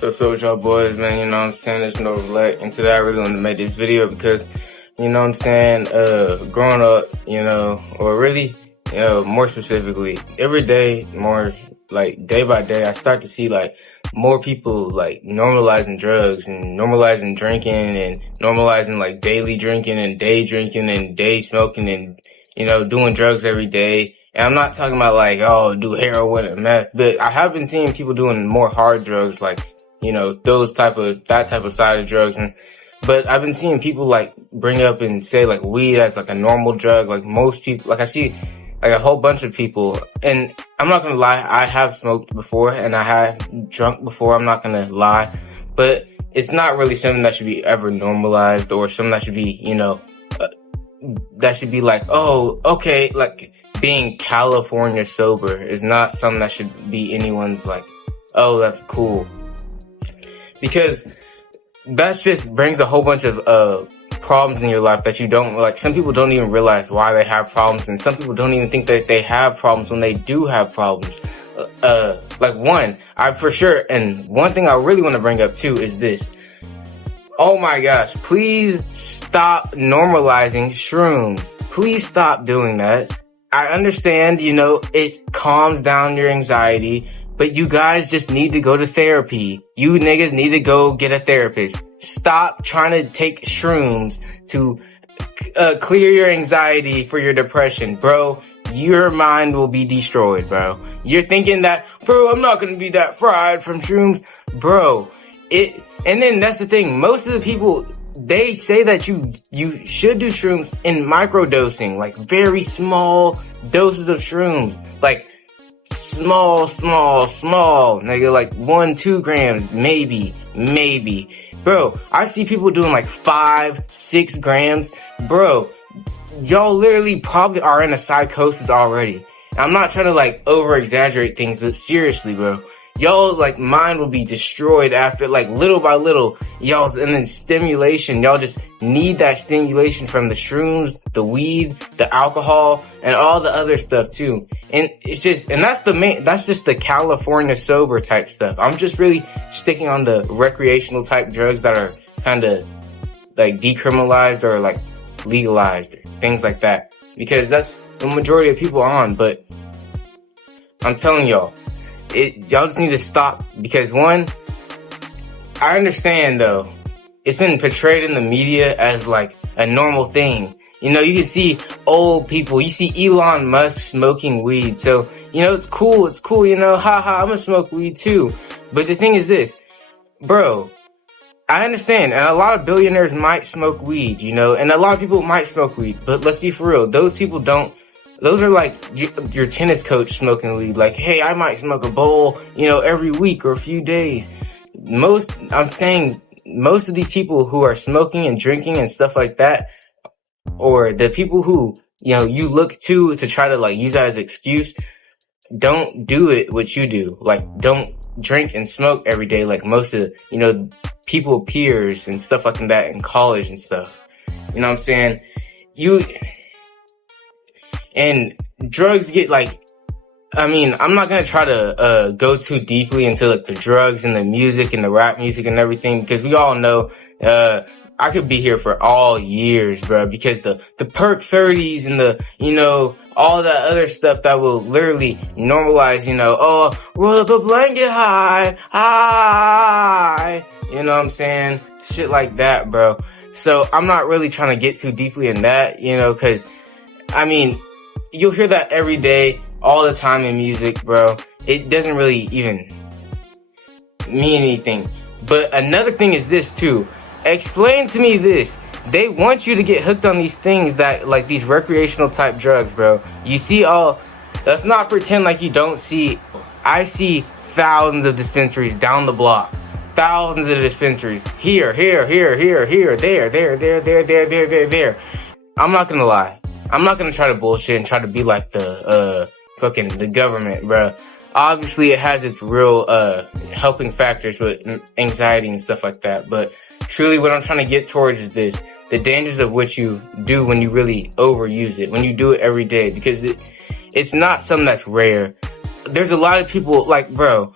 So with y'all boys, man, you know what I'm saying? There's no relate. And today I really want to make this video because, you know what I'm saying, growing up, or really, more specifically, every day, more like day by day, I start to see like more people like normalizing drugs and normalizing drinking and normalizing like daily drinking and day smoking and, doing drugs every day. And I'm not talking about like, oh, do heroin and meth, but I have been seeing people doing more hard drugs like, that type of side of drugs. But I've been seeing people like bring up and say like weed as like a normal drug. Like most people, like I see like a whole bunch of people, and I'm not gonna lie, I have smoked before and I have drunk before, I'm not gonna lie, but it's not really something that should be ever normalized or something that should be, that should be like, oh, okay, like being California sober is not something that should be anyone's like, oh, that's cool. Because that just brings a whole bunch of problems in your life that you don't, like, some people don't even realize why they have problems, and some people don't even think that they have problems when they do have problems. And one thing I really want to bring up too is this. Oh my gosh, please stop normalizing shrooms. Please stop doing that. I understand, it calms down your anxiety, but you guys just need to go to therapy. You niggas need to go get a therapist. Stop trying to take shrooms to clear your anxiety for your depression. Bro, your mind will be destroyed, bro. You're thinking that, bro, I'm not gonna be that fried from shrooms. Bro, and then that's the thing. Most of the people, they say that you should do shrooms in microdosing, like very small doses of shrooms. Like, small, nigga, like 1-2 grams, maybe. Bro, I see people doing like 5-6 grams. Bro, y'all literally probably are in a psychosis already. I'm not trying to like over exaggerate things, but seriously, bro, y'all like mind will be destroyed after like little by little. And then stimulation, y'all just need that stimulation from the shrooms, the weed, the alcohol, and all the other stuff too. And it's just, and that's just the California sober type stuff. I'm just really sticking on the recreational type drugs that are kind of like decriminalized or like legalized, things like that, because that's the majority of people on. But I'm telling y'all, y'all just need to stop, because one, I understand though, it's been portrayed in the media as like a normal thing. You can see old people, you see Elon Musk smoking weed. So, it's cool, haha, I'm gonna smoke weed too. But the thing is this, bro, I understand, and a lot of billionaires might smoke weed, and a lot of people might smoke weed, but let's be for real, those people don't. Those are like your tennis coach smoking weed. Like, hey, I might smoke a bowl, every week or a few days. I'm saying most of these people who are smoking and drinking and stuff like that, or the people who, you look to try to like use that as an excuse, don't do it what you do. Like, don't drink and smoke every day like most of, people, peers and stuff like that in college and stuff. You know what I'm saying? And drugs get like, I'm not gonna try to go too deeply into like the drugs and the music and the rap music and everything, because we all know, I could be here for all years, bro, because the perk 30s and the, all that other stuff that will literally normalize, oh, roll up a blanket high, you know what I'm saying? Shit like that, bro. So I'm not really trying to get too deeply in that, because, you'll hear that every day, all the time in music, bro. It doesn't really even mean anything. But another thing is this too. Explain to me this. They want you to get hooked on these things that, like these recreational type drugs, bro. You see let's not pretend like you don't see. I see thousands of dispensaries down the block. Thousands of dispensaries. Here, there. I'm not gonna lie. I'm not gonna try to bullshit and try to be like the government, bruh. Obviously, it has its real helping factors with anxiety and stuff like that. But truly, what I'm trying to get towards is this: the dangers of what you do when you really overuse it, when you do it every day, because it's not something that's rare. There's a lot of people like, bro.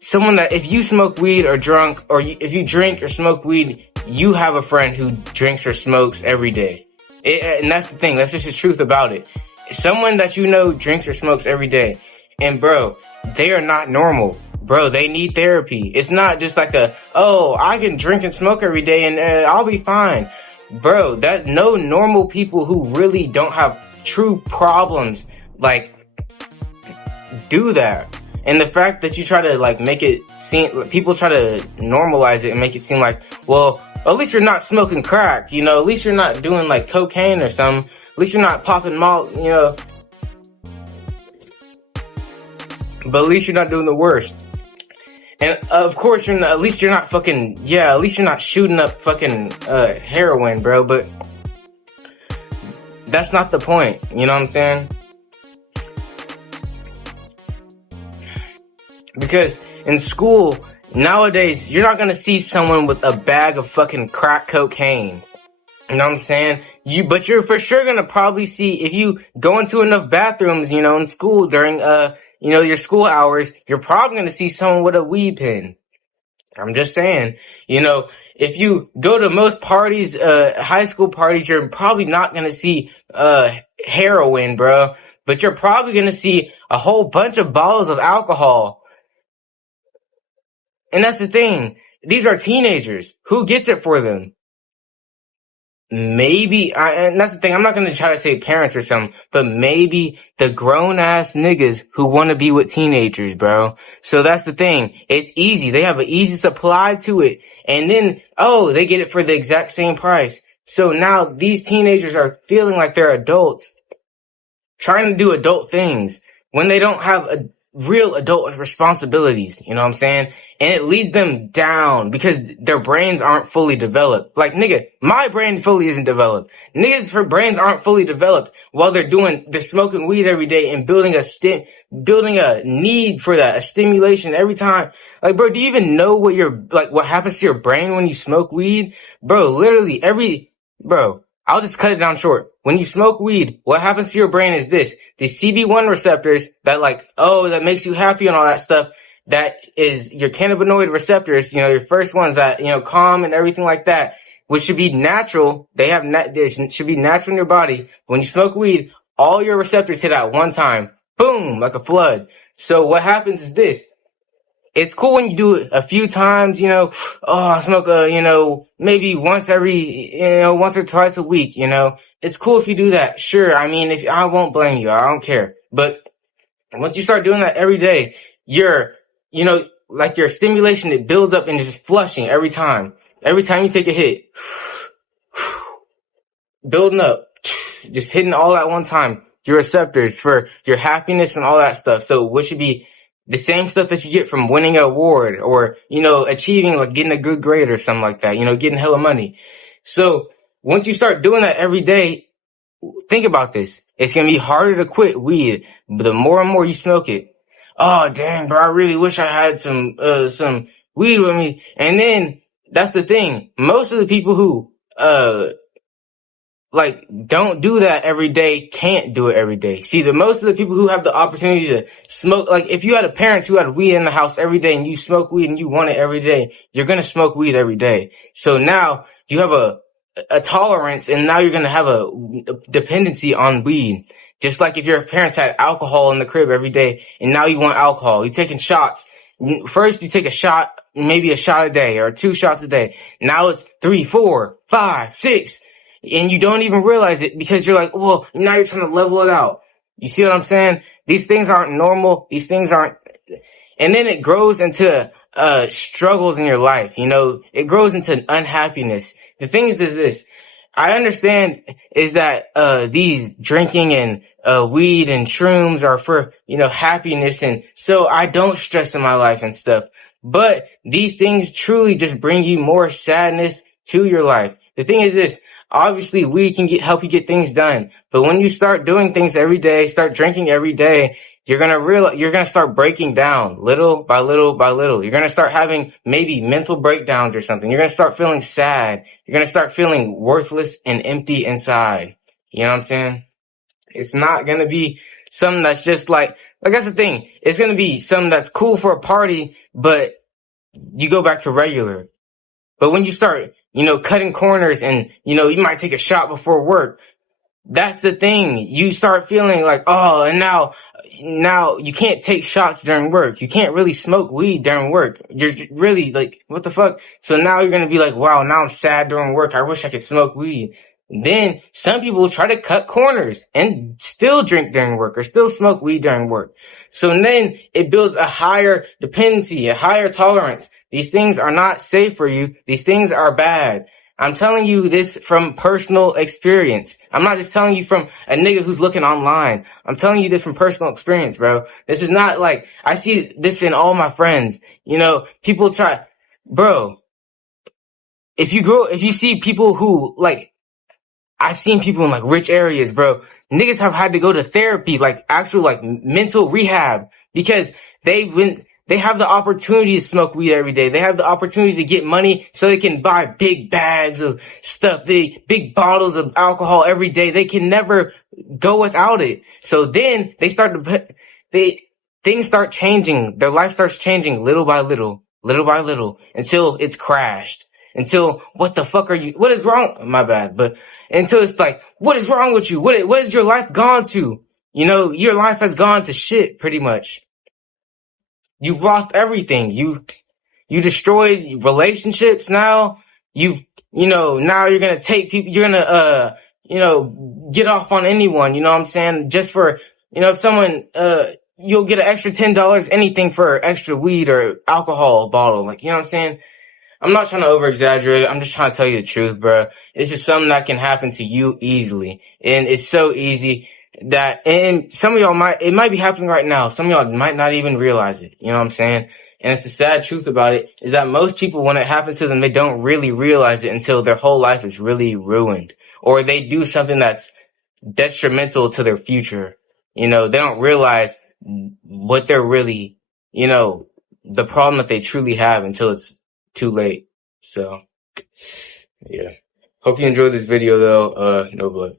someone that if you smoke weed or drunk, or if you drink or smoke weed, you have a friend who drinks or smokes every day. And that's the thing. That's just the truth about it. Someone that you know drinks or smokes every day. And bro, they are not normal. Bro, they need therapy. It's not just like oh, I can drink and smoke every day and I'll be fine. Bro, that no normal people who really don't have true problems, like, do that. And the fact that you try to like make it seem, people try to normalize it and make it seem like, well, at least you're not smoking crack, you know, at least you're not doing like cocaine or something, at least you're not popping malt, you know, but at least you're not doing the worst. And of course you're not, at least you're not fucking, yeah, at least you're not shooting up fucking heroin, bro, but that's not the point, you know what I'm saying? Because in school, nowadays, you're not gonna see someone with a bag of fucking crack cocaine. You know what I'm saying? But you're for sure gonna probably see, if you go into enough bathrooms, you know, in school during, you know, your school hours, you're probably gonna see someone with a weed pen. I'm just saying, you know, if you go to most parties, high school parties, you're probably not gonna see, heroin, bro. But you're probably gonna see a whole bunch of bottles of alcohol. And that's the thing. These are teenagers. Who gets it for them? Maybe, and that's the thing. I'm not going to try to say parents or something, but maybe the grown ass niggas who want to be with teenagers, bro. So that's the thing. It's easy. They have an easy supply to it. And then, oh, they get it for the exact same price. So now these teenagers are feeling like they're adults, trying to do adult things when they don't have a real adult responsibilities, you know what I'm saying? And it leads them down because their brains aren't fully developed. Like, nigga, my brain fully isn't developed. Niggas, her brains aren't fully developed while they're smoking weed every day and building a need for that, a stimulation every time. Like, bro, do you even know what happens to your brain when you smoke weed? Bro, literally bro, I'll just cut it down short. When you smoke weed, what happens to your brain is this. The CB1 receptors that that makes you happy and all that stuff, that is your cannabinoid receptors, you know, your first ones that, you know, calm and everything like that, which should be natural. They should be natural in your body. When you smoke weed, all your receptors hit at one time. Boom, like a flood. So what happens is this. It's cool when you do it a few times, you know, oh, I smoke, you know, maybe once or twice a week, you know. It's cool if you do that. Sure. I mean, I won't blame you. I don't care. But once you start doing that every day, your stimulation, it builds up and is just flushing every time. Every time you take a hit, building up, just hitting all at one time. Your receptors for your happiness and all that stuff. So what should be the same stuff that you get from winning an award or, you know, achieving, like getting a good grade or something like that, you know, getting hella money. So once you start doing that every day, think about this. It's going to be harder to quit weed, but the more and more you smoke it. Oh, dang, bro, I really wish I had some weed with me. And then that's the thing. Most of the people who, don't do that every day, can't do it every day. See, most of the people who have the opportunity to smoke, like, if you had a parent who had weed in the house every day and you smoke weed and you want it every day, you're gonna smoke weed every day. So now you have a tolerance, and now you're gonna have a dependency on weed. Just like if your parents had alcohol in the crib every day and now you want alcohol. You're taking shots. First you take a shot, maybe a shot a day or 2 shots a day. Now it's 3, 4, 5, 6. And you don't even realize it because you're like, well, now you're trying to level it out. You see what I'm saying? These things aren't normal. These things aren't, and then it grows into, struggles in your life. You know, it grows into unhappiness. The thing is this, I understand is that, these drinking and, weed and shrooms are for, you know, happiness. And so I don't stress in my life and stuff, but these things truly just bring you more sadness to your life. The thing is this, obviously weed can help you get things done, but when you start doing things every day, start drinking every day, you're gonna start breaking down little by little by little. You're gonna start having maybe mental breakdowns or something. You're gonna start feeling sad. You're gonna start feeling worthless and empty inside. You know what I'm saying? It's not gonna be something that's just like Like, that's the thing. It's gonna be something that's cool for a party, but you go back to regular. But when you start, cutting corners and, you might take a shot before work, that's the thing. You start feeling like, oh, and now you can't take shots during work. You can't really smoke weed during work. You're really like, what the fuck? So now you're going to be like, wow, now I'm sad during work. I wish I could smoke weed. Then some people try to cut corners and still drink during work or still smoke weed during work. So then it builds a higher dependency, a higher tolerance. These things are not safe for you. These things are bad. I'm telling you this from personal experience. I'm not just telling you from a nigga who's looking online. I'm telling you this from personal experience, bro. This is not like, I see this in all my friends. People try, bro, if you see people who, like, I've seen people in like rich areas, bro. Niggas have had to go to therapy, like actual like mental rehab, because they have the opportunity to smoke weed every day. They have the opportunity to get money so they can buy big bags of stuff, big bottles of alcohol every day. They can never go without it. So then things start changing. Their life starts changing little by little, until it's crashed. Until, what the fuck are you, what is wrong? My bad, but until it's like, what is wrong with you? What is your life gone to? Your life has gone to shit, pretty much. You've lost everything. You destroyed relationships now. Now you're gonna take people, you're gonna, get off on anyone, you know what I'm saying? Just for, if someone, you'll get an extra $10, anything for extra weed or alcohol bottle, like, you know what I'm saying? I'm not trying to over exaggerate it. I'm just trying to tell you the truth, bro. It's just something that can happen to you easily. And it's so easy and some of y'all it might be happening right now. Some of y'all might not even realize it. You know what I'm saying? And it's the sad truth about it is that most people, when it happens to them, they don't really realize it until their whole life is really ruined. Or they do something that's detrimental to their future. They don't realize what they're really, the problem that they truly have until it's too late. So, yeah. Hope you enjoyed this video though. No blood.